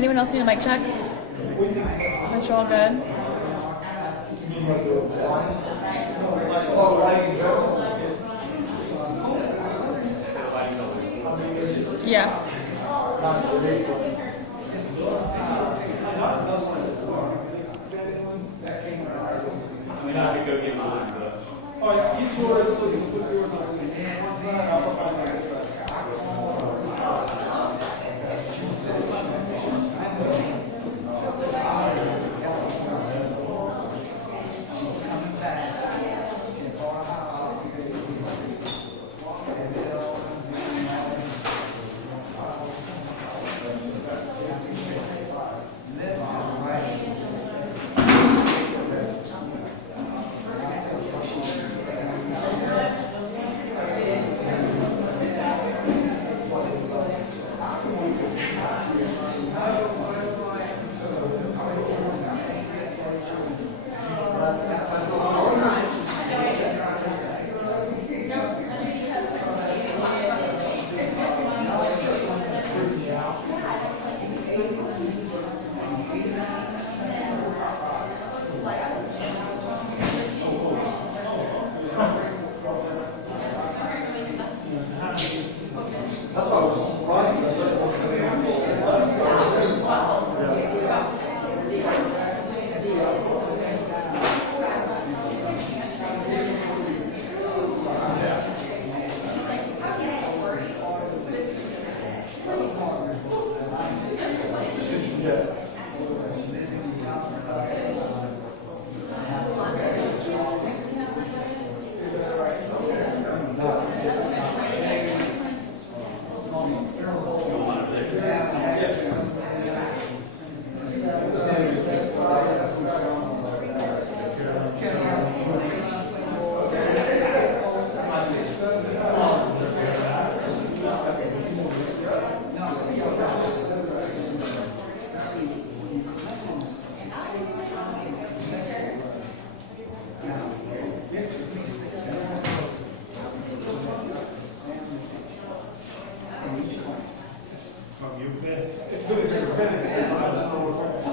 Anyone else need a mic check? Guys, you're all good? Yeah. I mean, I could go get mine, but. All right, each yours, put yours on the same. I'll find out.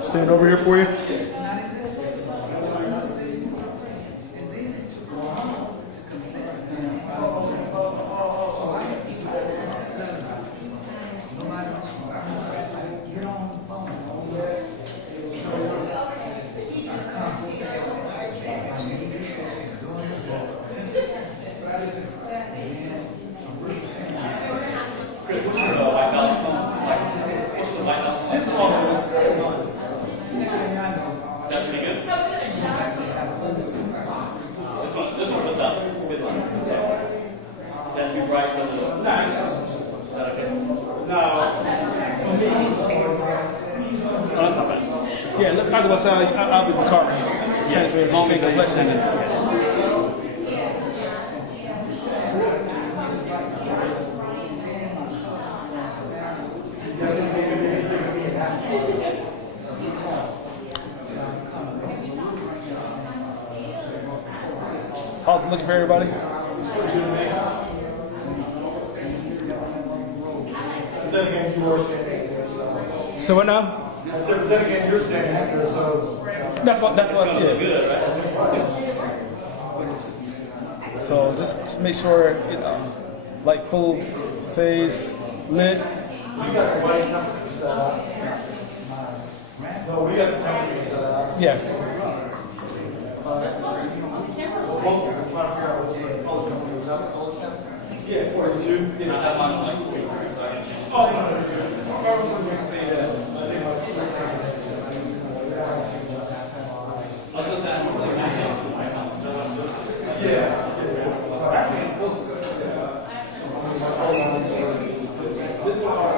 Stand over here for you. Chris, what's your white balance on? What's the white balance on? This is all those. That's pretty good. This one puts up. It's a good one. Is that too bright for the? No. Is that okay? No. Oh, that's not bad. Yeah, look, I was gonna say I'll be the car here. Yeah, So it's as long as all they send it. How's it looking for everybody? Then again, you are standing here, so. So what now? I said, but then again, you're standing here, so That's what Look yeah. good, right? So just make sure like full face, lit. we got the white temperature set up. No, we got the temperature set up. Yeah. Well, we're trying to figure out what's the color temperature. Is that the color temperature? Yeah, 42. You know, I have mine on like 43, so I can change it. Oh, no, no, no. I was going to say that. I think I was gonna say, I'm really matching to my house. yeah. Actually, it's close to this one.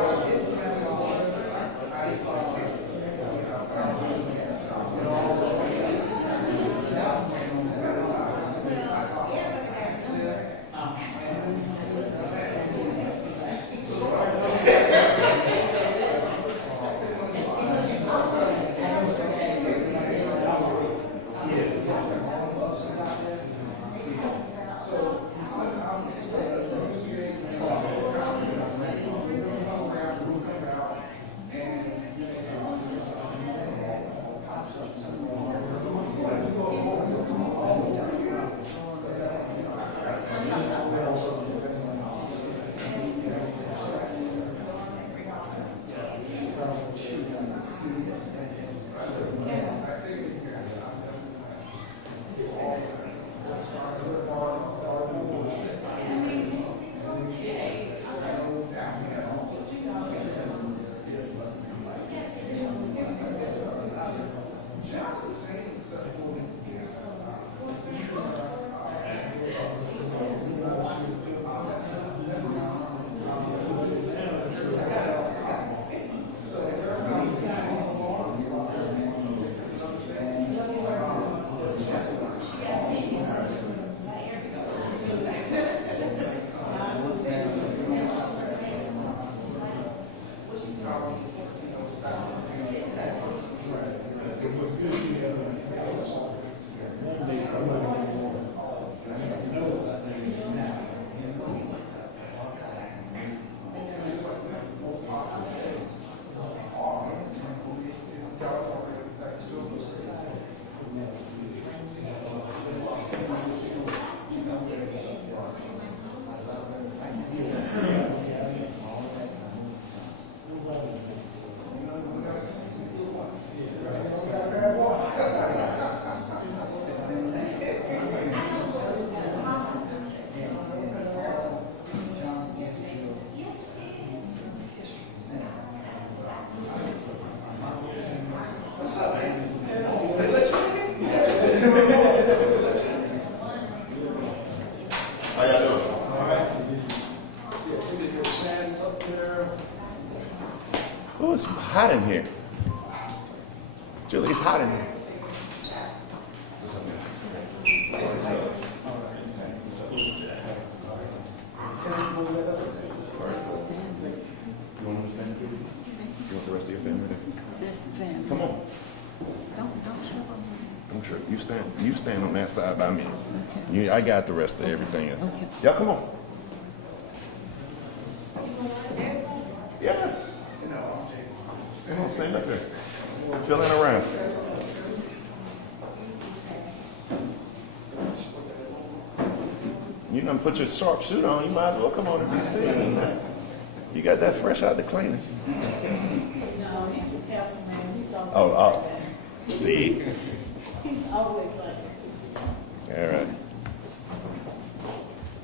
How y'all doing? Oh, it's hot in here. Julie, it's hot in here. You want to stand? You want the rest of your family there? This family. Come on. Don't trip on me. I'm sure you stand on that side by me. Okay. I got the rest of everything. Okay. Y'all come on. Yeah. Come on, stand up there. Feeling around. You done put your sharp suit on, you might as well come on and be seen. You got that fresh out the cleaners. No, he's a careful man. He's always Oh, see? He's always like All right.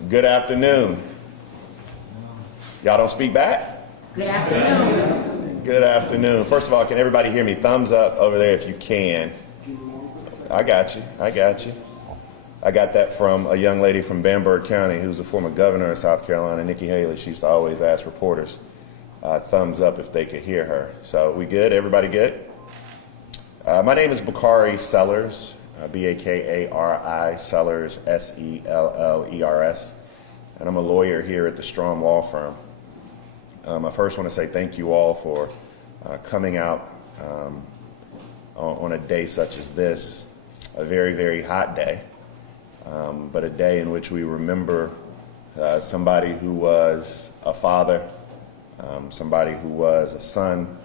Good afternoon. Y'all don't speak back? Good afternoon. Good afternoon. First of all, can everybody hear me? Thumbs up over there if you can. I got you. I got you. I got that from a young lady from Bamberg County who's the former governor of South Carolina, Nikki Haley. She used to always ask reporters thumbs up if they could hear her. So we good? Everybody good? My name is Bakari Sellers, B-A-K-A-R-I, Sellers, S-E-L-L-E-R-S, and I'm a lawyer here at the Strom Law Firm. I first want to say thank you all for coming out on a day such as this, a very, very hot day, but a day in which we remember somebody who was a father, somebody who was a son,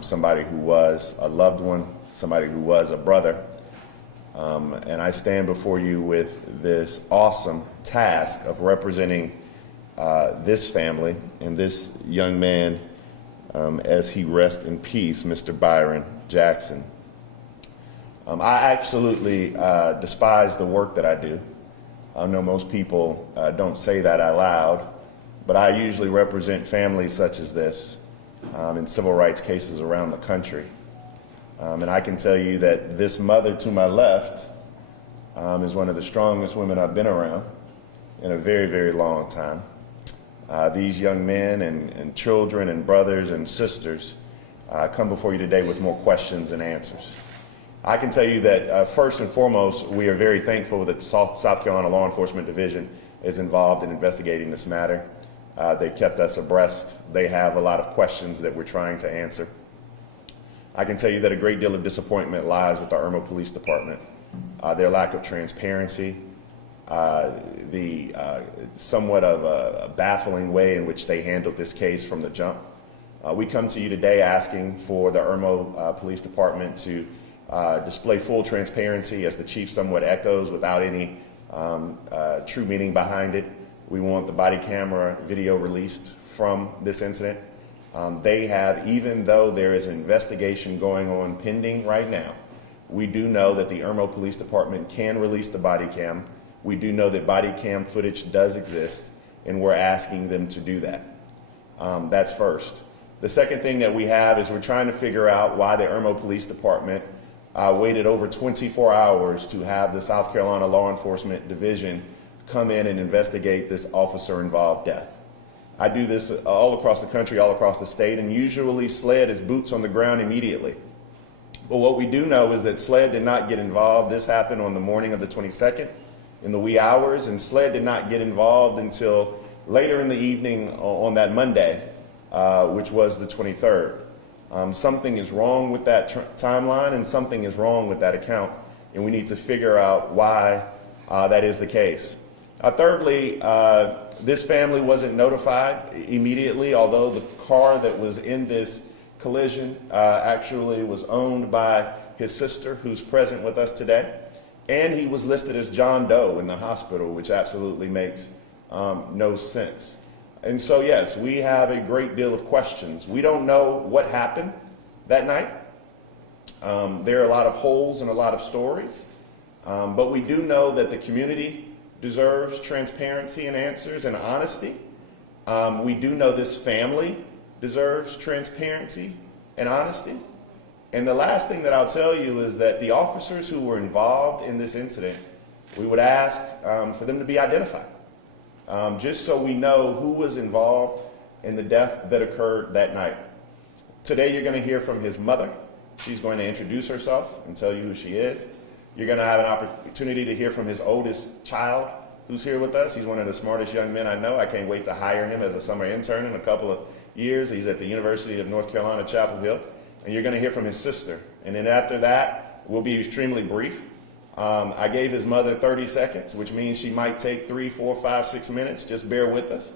somebody who was a loved one, somebody who was a brother. And I stand before you with this awesome task of representing this family and this young man as he rests in peace, Mr. Byron Jackson. I absolutely despise the work that I do. I know most people don't say that out loud, but I usually represent families such as this in civil rights cases around the country. And I can tell you that this mother to my left is one of the strongest women I've been around in a very, very long time. These young men and children and brothers and sisters come before you today with more questions than answers. I can tell you that first and foremost, we are very thankful that the South Carolina Law Enforcement Division is involved in investigating this matter. They kept us abreast. They have a lot of questions that we're trying to answer. I can tell you that a great deal of disappointment lies with the Irma Police Department. Their lack of transparency, the somewhat of a baffling way in which they handled this case from the jump. We come to you today asking for the Irma Police Department to display full transparency, as the chief somewhat echoes, without any true meaning behind it. We want the body camera video released from this incident. They have, even though there is an investigation going on pending right now, we do know that the Irma Police Department can release the body cam We do know that body cam footage does exist, and we're asking them to do that. That's first. The second thing that we have is we're trying to figure out why the Irmo Police Department waited over 24 hours to have the South Carolina Law Enforcement Division come in and investigate this officer-involved death. I do this all across the country, all across the state, and usually SLED is boots on the ground immediately. But what we do know is that SLED did not get involved. This happened on the morning of the 22nd in the wee hours, and SLED did not get involved until later in the evening on that Monday, which was the 23rd. Something is wrong with that timeline, and something is wrong with that account, and we need to figure out why that is the case. Thirdly, this family wasn't notified immediately, although the car that was in this collision actually was owned by his sister, who's present with us today, and he was listed as John Doe in the hospital, which absolutely makes no sense. And so, yes, we have a great deal of questions. We don't know what happened that night. There are a lot of holes and a lot of stories, but we do know that the community deserves transparency and answers and honesty. We do know this family deserves transparency and honesty. And the last thing that I'll tell you is that the officers who were involved in this incident, we would ask for them to be identified, just so we know who was involved in the death that occurred that night. Today you're going to hear from his mother. She's going to introduce herself and tell you who she is. You're going to have an opportunity to hear from his oldest child who's here with us. He's one of the smartest young men I know. I can't wait to hire him as a summer intern in a couple of years. He's at the University of North Carolina, Chapel Hill. And you're going to hear from his sister. And then after that, we'll be extremely brief. I gave his mother 30 seconds, which means she might take 3, 4, 5, 6 minutes. Just bear with us.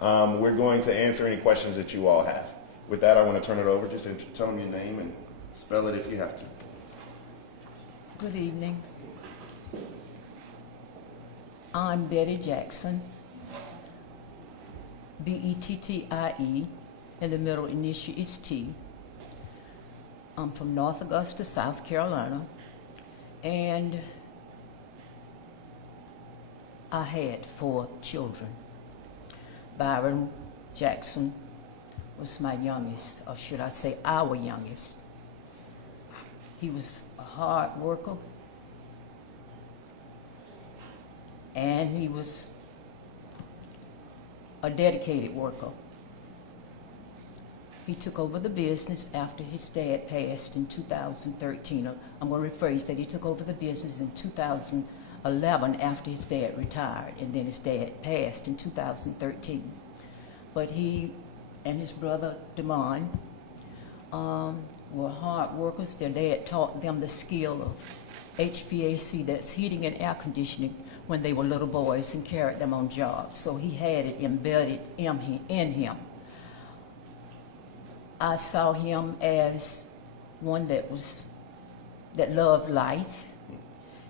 We're going to answer any questions that you all have. With that, I want to turn it over. Just tell them your name and spell it if you have to. Good evening. I'm Betty Jackson, B-E-T-T-I-E, and the middle initial is T. I'm from North Augusta, South Carolina, and I had 4 children. Byron Jackson was my youngest, or should I say our youngest. He was a hard worker, and he was a dedicated worker. He took over the business after his dad passed in 2013. I'm going to rephrase that. He took over the business in 2011 after his dad retired, and then his dad passed in 2013. But he and his brother, Damon, were hard workers. Their dad taught them the skill of HVAC, that's heating and air conditioning, when they were little boys, and carried them on jobs. So he had it embedded in him. I saw him as one that loved life.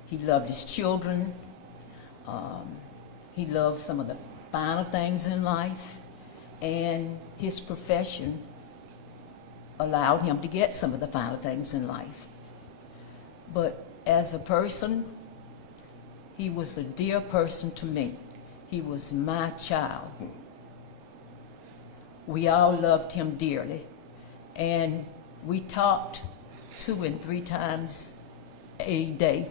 He loved his children. He loved some of the finer things in life, and his profession allowed him to get some of the finer things in life. But as a person, he was a dear person to me. He was my child. We all loved him dearly, and we talked 2 and 3 times a day.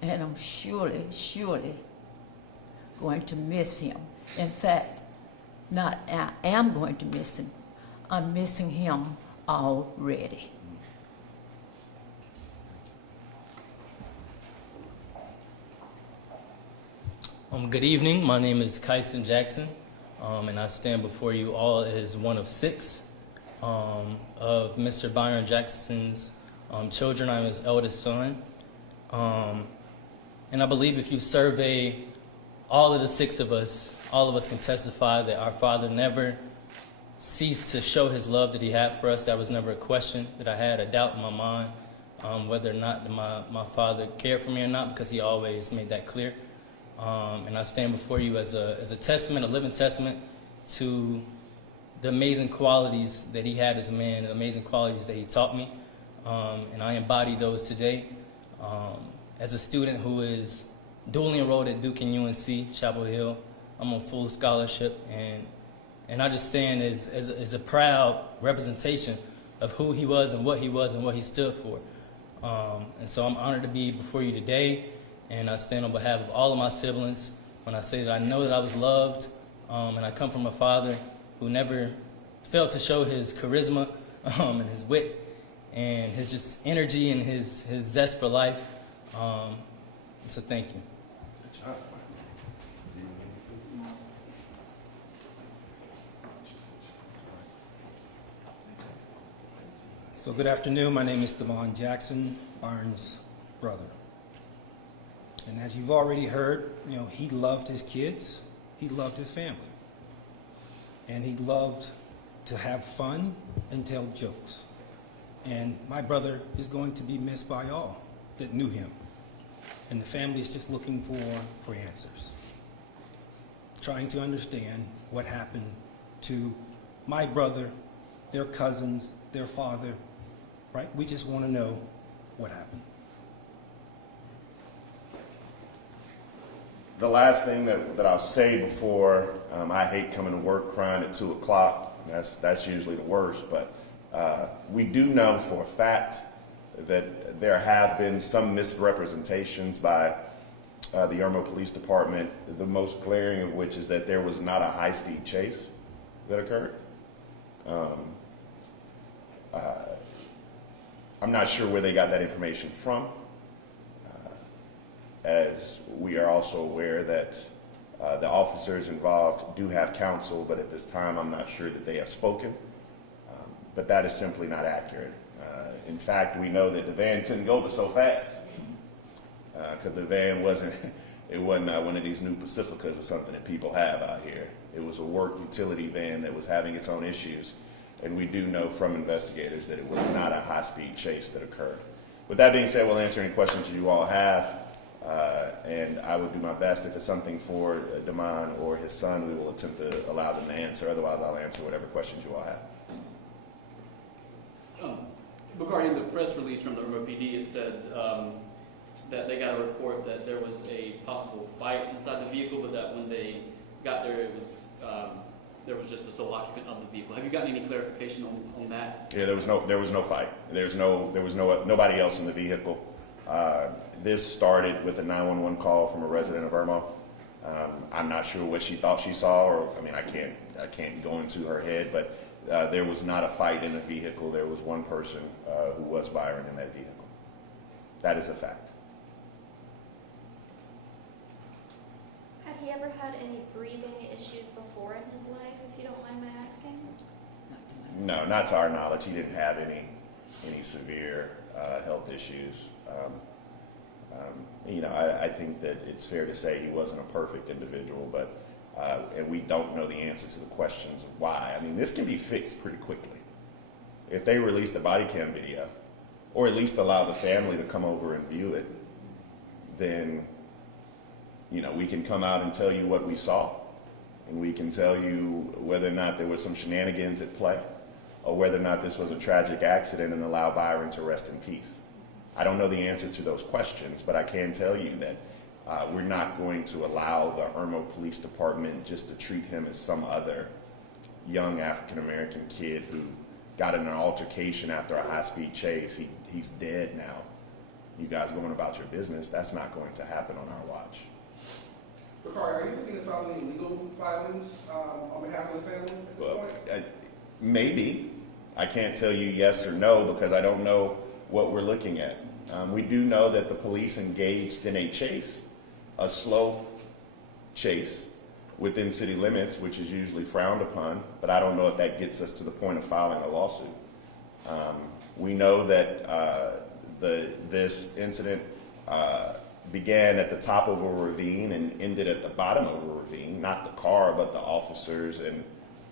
And I'm surely going to miss him. In fact, I am going to miss him. I'm missing him already. Good evening. My name is Kyson Jackson, and I stand before you all as one of 6 of Mr. Byron Jackson's children. I'm his eldest son. And I believe if you survey all of the 6 of us, all of us can testify that our father never ceased to show his love that he had for us. That was never a question that I had, a doubt in my mind, whether or not my father cared for me or not, because he always made that clear. And I stand before you as a testament, a living testament to the amazing qualities that he had as a man, the amazing qualities that he taught me. And I embody those today. As a student who is dually enrolled at Duke and UNC, Chapel Hill. I'm on full scholarship, and I just stand as a proud representation of who he was and what he stood for. And so I'm honored to be before you today, and I stand on behalf of all of my siblings when I say that I know that I was loved, and I come from a father who never failed to show his charisma and his wit and his just energy and his zest for life. So thank you. So good afternoon. My name is Devon Jackson, Byron's brother. And as you've already heard, he loved his kids, he loved his family, and he loved to have fun and tell jokes. And my brother is going to be missed by all that knew him. And the family is just looking for answers, trying to understand what happened to my brother, their cousins, their father, right? We just want to know what happened. The last thing that I'll say before, I hate coming to work crying at 2 o'clock. That's usually the worst, but we do know for a fact that there have been some misrepresentations by the Irmo Police Department, the most glaring of which is that there was not a high-speed chase that occurred. I'm not sure where they got that information from, as we are also aware that the officers involved do have counsel, but at this time I'm not sure that they have spoken. But that is simply not accurate. In fact, we know that the van couldn't go but so fast because the van wasn't one of these new Pacificas or something that people have out here. It was a work utility van that was having its own issues, and we do know from investigators that it was not a high-speed chase that occurred. With that being said, we'll answer any questions you all have, and I will do my best. If it's something for Damon or his son, we will attempt to allow them to answer. Otherwise, I'll answer whatever questions you all have. Regarding the press release from the Irmo PD, it said that they got a report that there was a possible fight inside the vehicle, but that when they got there, there was just a sole occupant of the vehicle. Have you gotten any clarification on that? Yeah, there was no fight. There was nobody else in the vehicle. This started with a 911 call from a resident of Irmo. I'm not sure what she thought she saw, or I can't go into her head, but there was not a fight in the vehicle. There was one person who was Byron in that vehicle. That is a fact. Have he ever had any breathing issues before in his life, if you don't mind my asking? No, not to our knowledge. He didn't have any severe health issues. I think that it's fair to say he wasn't a perfect individual, but and we don't know the answer to the questions of why. This can be fixed pretty quickly. If they release the body cam video, or at least allow the family to come over and view it, then, we can come out and tell you what we saw. And we can tell you whether or not there was some shenanigans at play, or whether or not this was a tragic accident, and allow Byron to rest in peace. I don't know the answer to those questions, but I can tell you that we're not going to allow the Irmo Police Department just to treat him as some other young African-American kid who got in an altercation after a high-speed chase. He's dead now. You guys going about your business. That's not going to happen on our watch. Ricardo, are you looking to file any legal filings on behalf of the family at this point? Maybe. I can't tell you yes or no because I don't know what we're looking at. We do know that the police engaged in a chase, a slow chase within city limits, which is usually frowned upon, but I don't know if that gets us to the point of filing a lawsuit. We know that this incident began at the top of a ravine and ended at the bottom of a ravine, not the car, but the officers and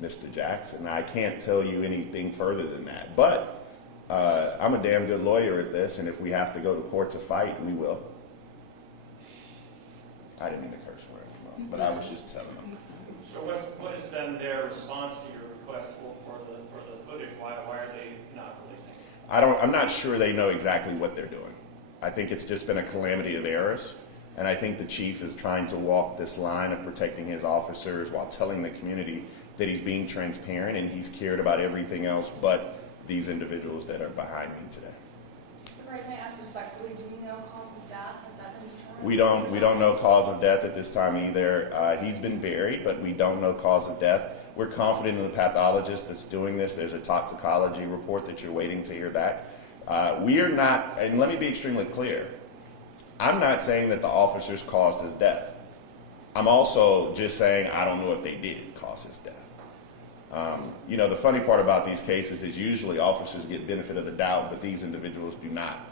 Mr. Jackson. Now, I can't tell you anything further than that, but I'm a damn good lawyer at this, and if we have to go to court to fight, we will. I didn't mean to curse words, but I was just telling them. So what has been their response to your request for the footage? Why are they not releasing it? I'm not sure they know exactly what they're doing. I think it's just been a calamity of errors. And I think the chief is trying to walk this line of protecting his officers while telling the community that he's being transparent and he's cared about everything else but these individuals that are behind me today. Right, may I ask respectfully, do you know cause of death? Has that been determined? We don't know cause of death at this time either. He's been buried, but we don't know cause of death. We're confident in the pathologist that's doing this. There's a toxicology report that you're waiting to hear back. We are not, and let me be extremely clear, I'm not saying that the officers caused his death. I'm also just saying I don't know if they did cause his death. You know, the funny part about these cases is usually officers get benefit of the doubt, but these individuals do not.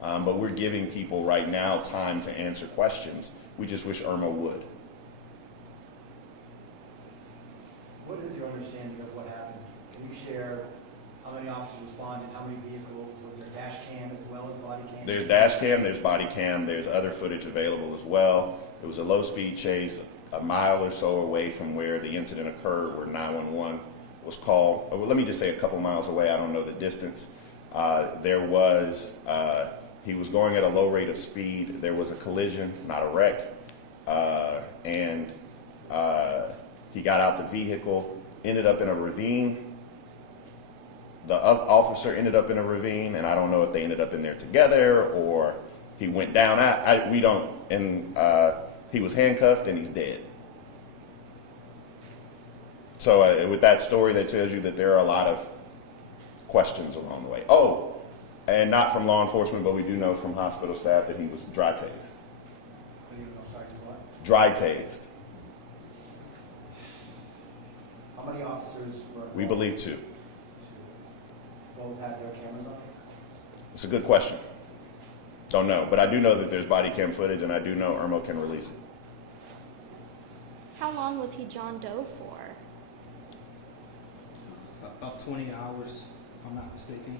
But we're giving people right now time to answer questions. We just wish Irma would. What is your understanding of what happened? Can you share how many officers responded, how many vehicles, was there dash cam as well as body cam? There's dash cam, there's body cam, there's other footage available as well. It was a low-speed chase a mile or so away from where the incident occurred, where 911 was called. Well, let me just say a couple miles away, I don't know the distance. He was going at a low rate of speed. There was a collision, not a wreck, and he got out the vehicle, ended up in a ravine. The officer ended up in a ravine, and I don't know if they ended up in there together or he went down. We don't, and he was handcuffed and he's dead. So with that story, that tells you that there are a lot of questions along the way. Oh, and not from law enforcement, but we do know from hospital staff that he was dry tased. I'm sorry, what? Dry tased. How many officers were? We believe 2. Both had their cameras on? It's a good question. Don't know, but I do know that there's body cam footage, and I do know Irma can release it. How long was he John Doe for? It's about 20 hours, if I'm not mistaken.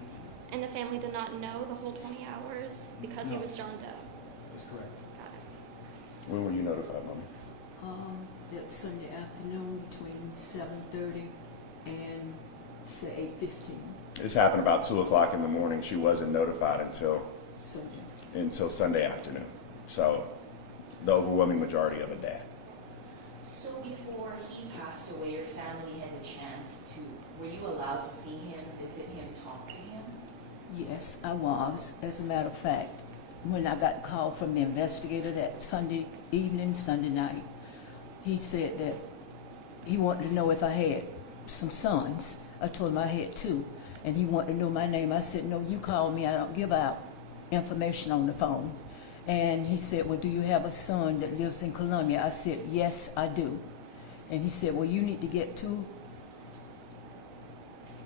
And the family did not know the whole 20 hours because he No. was John Doe? That's correct. Got it. When were you notified, Mama? That Sunday afternoon between 7:30 and say 8:15 This happened about 2 o'clock in the morning. She wasn't notified until Sunday afternoon. So the overwhelming majority of a day. So before he passed away, your family had a chance to, were you allowed to see him, visit him, talk to him? Yes, I was. As a matter of fact, when I got called from the investigator that Sunday evening, Sunday night, he said that he wanted to know if I had some sons. I told him I had 2, and he wanted to know my name. I said, no, you call me. I don't give out information on the phone. And he said, well, do you have a son that lives in Columbia? I said, yes, I do. And he said, well, you need to get to,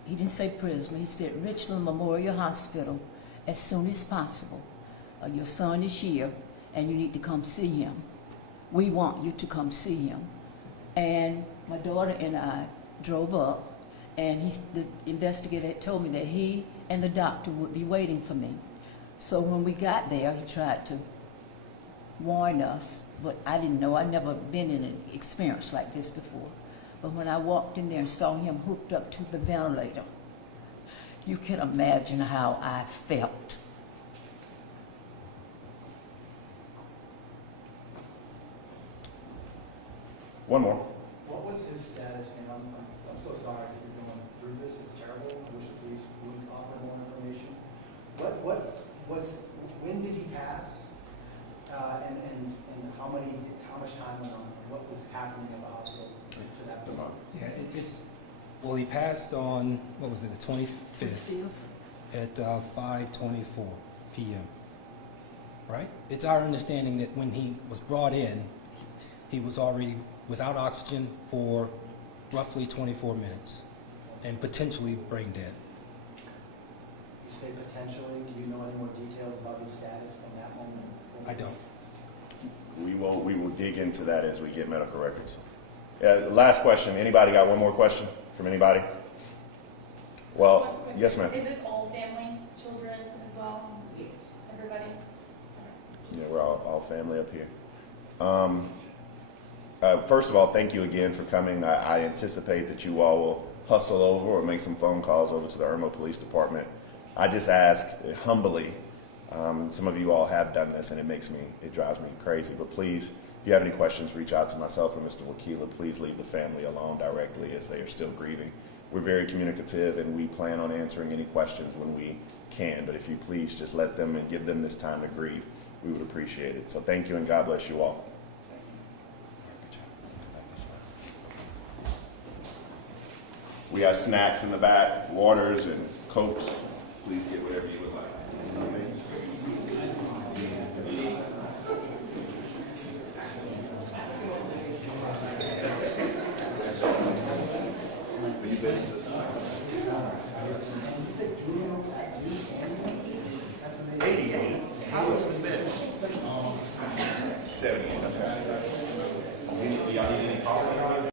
he didn't say Prisma, he said Richland Memorial Hospital as soon as possible. Your son is here, and you need to come see him. We want you to come see him. And my daughter and I drove up, and the investigator had told me that he and the doctor would be waiting for me. So when we got there, he tried to warn us, but I didn't know. I'd never been in an experience like this before. But when I walked in there and saw him hooked up to the ventilator, you can imagine how I felt. One more. What was his status? And I'm so sorry if you're going through this. It's terrible. I wish the police would offer more information. When did he pass? And how much time went on? What was happening at the hospital to that point? Yeah, he passed on, what was it, the 25th at 5:24 p.m. Right? It's our understanding that when he was brought in, he was already without oxygen for roughly 24 minutes and potentially brain dead. You say potentially. Do you know any more details about his status from that moment? I don't. We will dig into that as we get medical records. Last question. Anybody got one more question from anybody? Well, yes, ma'am. Is this all family, children as well? Yes. Everybody? Yeah, we're all family up here. First of all, thank you again for coming. I anticipate that you all will hustle over or make some phone calls over to the Irma Police Department. I just ask humbly Some of you all have done this, and it drives me crazy. But please, if you have any questions, reach out to myself or Mr. Wakila. Please leave the family alone directly as they are still grieving. We're very communicative, and we plan on answering any questions when we can. But if you please just let them and give them this time to grieve, we would appreciate it. So thank you, and God bless you all. We have snacks in the back, waters and Cokes. Please get whatever you would like. Are you busy, sister? 88. How much was been? 78. Okay. Y'all need any coffee?